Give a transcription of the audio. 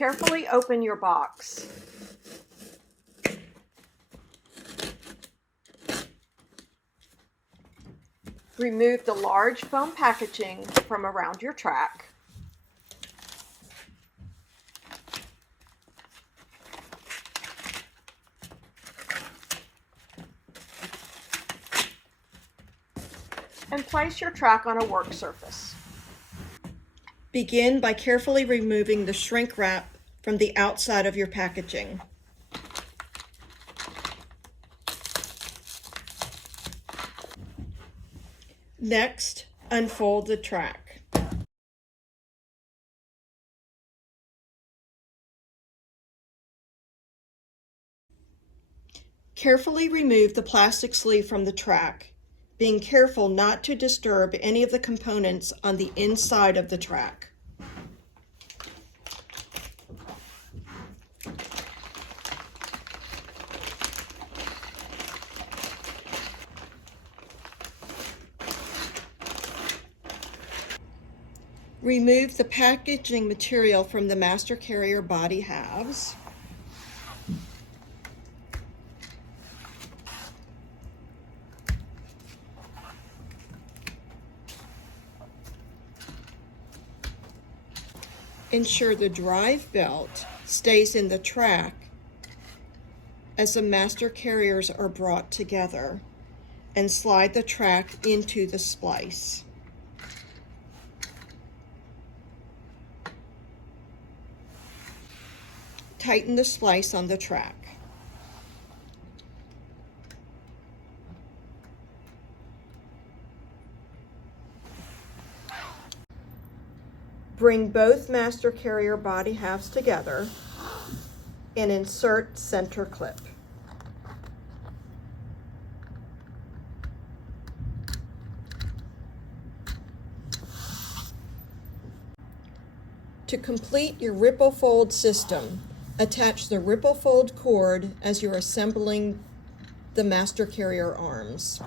Carefully open your box. Remove the large foam packaging from around your track. And place your track on a work surface. Begin by carefully removing the shrink wrap from the outside of your packaging. Next, unfold the track. Carefully remove the plastic sleeve from the track, being careful not to disturb any of the components on the inside of the track. Remove the packaging material from the master carrier body halves. Ensure the drive belt stays in the track as the master carriers are brought together, and slide the track into the splice. Tighten the splice on the track. Bring both master carrier body halves together and insert center clip. To complete your ripple fold system, attach the ripple fold cord as you're assembling the master carrier arms.